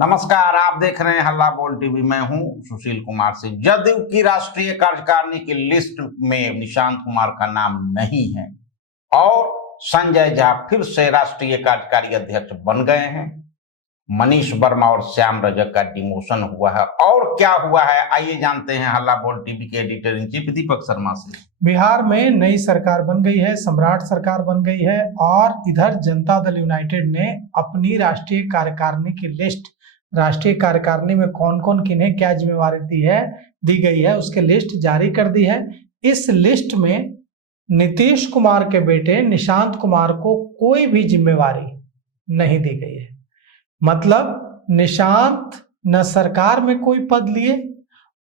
नमस्कार, आप देख रहे हैं हल्ला बोल टीवी। मैं हूं सुशील कुमार सिंह। जदयू की राष्ट्रीय कार्यकारिणी की लिस्ट में निशांत कुमार का नाम नहीं है और संजय झा फिर से राष्ट्रीय कार्यकारी अध्यक्ष बन गए हैं। मनीष वर्मा और श्याम रजक का डिमोशन हुआ है। और क्या हुआ है, आइए जानते हैं हल्ला बोल टीवी के editor in chief Deepak Sharma से। बिहार में नई सरकार बन गई है, सम्राट सरकार बन गई है और इधर जनता दल यूनाइटेड ने अपनी राष्ट्रीय कार्यकारिणी की लिस्ट, राष्ट्रीय कार्यकारिणी में कौन कौन किन्हें क्या जिम्मेवारी दी गई है उसके लिस्ट जारी कर दी है। इस लिस्ट में नीतीश कुमार के बेटे निशांत कुमार को कोई भी जिम्मेवारी नहीं दी गई है। मतलब निशांत न सरकार में कोई पद लिए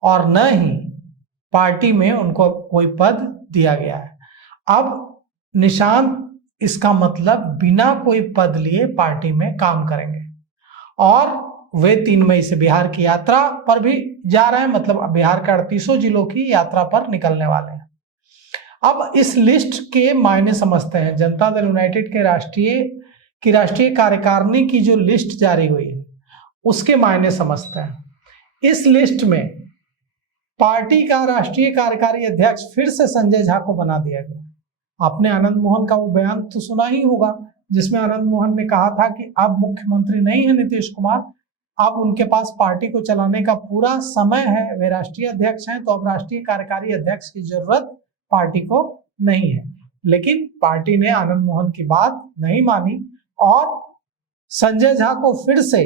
और न ही पार्टी में उनको कोई पद दिया गया है। अब निशांत इसका मतलब बिना कोई पद लिए पार्टी में काम करेंगे और वे 3 मई से बिहार की यात्रा पर भी जा रहे हैं। मतलब बिहार के 38 जिलों की यात्रा पर निकलने वाले हैं। अब इस लिस्ट के मायने समझते हैं। जनता दल यूनाइटेड के राष्ट्रीय कार्यकारिणी की जो लिस्ट जारी हुई है उसके मायने समझते हैं। इस लिस्ट में पार्टी का राष्ट्रीय कार्यकारी अध्यक्ष फिर से संजय झा को बना दिया गया। आपने आनंद मोहन का वो बयान तो सुना ही होगा जिसमें आनंद मोहन ने कहा था कि अब मुख्यमंत्री नहीं है नीतीश कुमार, अब उनके पास पार्टी को चलाने का पूरा समय है, वे राष्ट्रीय अध्यक्ष हैं, तो अब राष्ट्रीय कार्यकारी अध्यक्ष की जरूरत पार्टी को नहीं है। लेकिन पार्टी ने आनंद मोहन की बात नहीं मानी और संजय झा को फिर से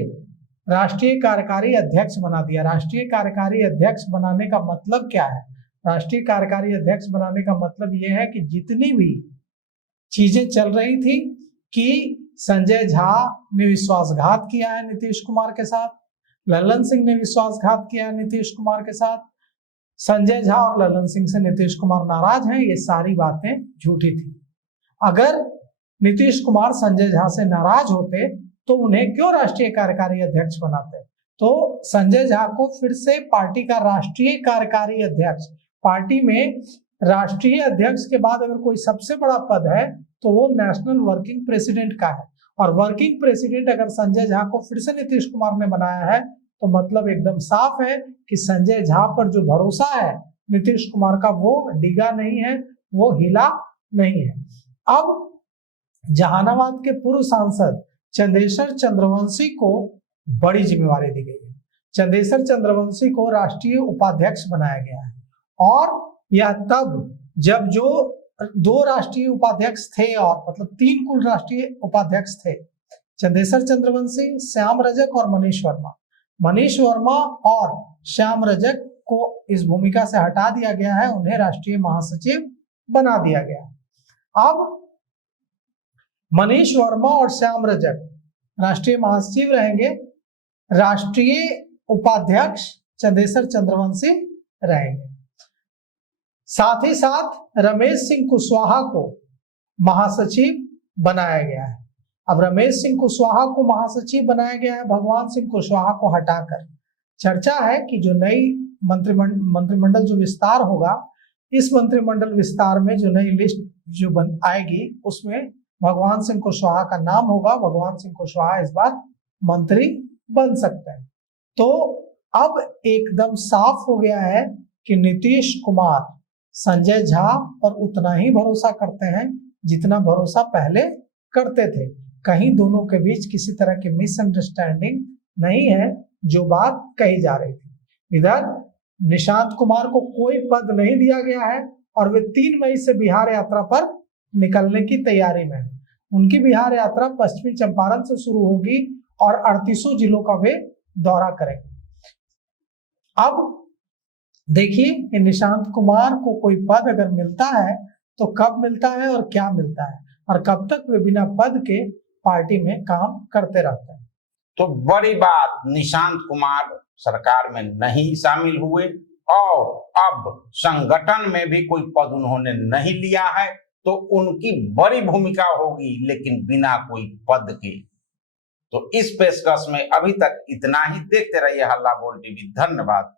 राष्ट्रीय कार्यकारी अध्यक्ष बना दिया। राष्ट्रीय कार्यकारी अध्यक्ष बनाने का मतलब क्या है? राष्ट्रीय कार्यकारी अध्यक्ष बनाने का मतलब यह है कि जितनी भी चीजें चल रही थी कि संजय झा ने विश्वासघात किया है नीतीश कुमार के साथ, ललन सिंह ने विश्वासघात किया है नीतीश कुमार के साथ, संजय झा और ललन सिंह से नीतीश कुमार नाराज हैं, ये सारी बातें झूठी थी। अगर नीतीश कुमार संजय झा से नाराज होते तो उन्हें क्यों राष्ट्रीय कार्यकारी अध्यक्ष बनाते? तो संजय झा को फिर से पार्टी का राष्ट्रीय कार्यकारी अध्यक्ष, पार्टी में राष्ट्रीय अध्यक्ष के बाद अगर कोई सबसे बड़ा पद है तो वो नेशनल वर्किंग प्रेसिडेंट का है। और वर्किंग प्रेसिडेंट अगर संजय झा को फिर से नीतीश कुमार ने बनाया है तो मतलब एकदम साफ है कि संजय झा पर जो भरोसा है नीतीश कुमार का वो डिगा नहीं है, वो हिला नहीं है। अब जहानाबाद के पूर्व सांसद चंदेश्वर चंद्रवंशी को बड़ी जिम्मेवारी दी गई है। चंदेश्वर चंद्रवंशी को राष्ट्रीय उपाध्यक्ष बनाया गया है और यह तब जब जो 2 राष्ट्रीय उपाध्यक्ष थे और मतलब 3 कुल राष्ट्रीय उपाध्यक्ष थे, चंदेश्वर चंद्रवंशी, श्याम रजक और मनीष वर्मा। मनीष वर्मा और श्याम रजक को इस भूमिका से हटा दिया गया है, उन्हें राष्ट्रीय महासचिव बना दिया गया। अब मनीष वर्मा और श्याम रजक राष्ट्रीय महासचिव रहेंगे, राष्ट्रीय उपाध्यक्ष चंदेश्वर चंद्रवंशी रहेंगे। साथ ही साथ रमेश सिंह कुशवाहा को महासचिव बनाया गया है। अब रमेश सिंह कुशवाहा को महासचिव बनाया गया है भगवान सिंह कुशवाहा को हटाकर। चर्चा है कि जो नई मंत्रिमंडल जो विस्तार होगा, इस मंत्रिमंडल विस्तार में जो नई लिस्ट जो आएगी उसमें भगवान सिंह कुशवाहा का नाम होगा। भगवान सिंह कुशवाहा इस बार मंत्री बन सकते हैं। तो अब एकदम साफ हो गया है कि नीतीश कुमार संजय झा पर उतना ही भरोसा करते हैं जितना भरोसा पहले करते थे। कहीं दोनों के बीच किसी तरह की मिसअंडरस्टैंडिंग नहीं है जो बात कही जा रही थी। इधर निशांत कुमार को कोई पद नहीं दिया गया है और वे 3 मई से बिहार यात्रा पर निकलने की तैयारी में है। उनकी बिहार यात्रा पश्चिमी चंपारण से शुरू होगी और 38 जिलों का वे दौरा करेंगे। अब देखिए कि निशांत कुमार को कोई पद अगर मिलता है तो कब मिलता है और क्या मिलता है और कब तक वे बिना पद के पार्टी में काम करते रहते हैं। तो बड़ी बात, निशांत कुमार सरकार में नहीं शामिल हुए और अब संगठन में भी कोई पद उन्होंने नहीं लिया है, तो उनकी बड़ी भूमिका होगी लेकिन बिना कोई पद के। तो इस पेशकश में अभी तक इतना ही। देखते रहिए हल्ला बोल टीवी। धन्यवाद।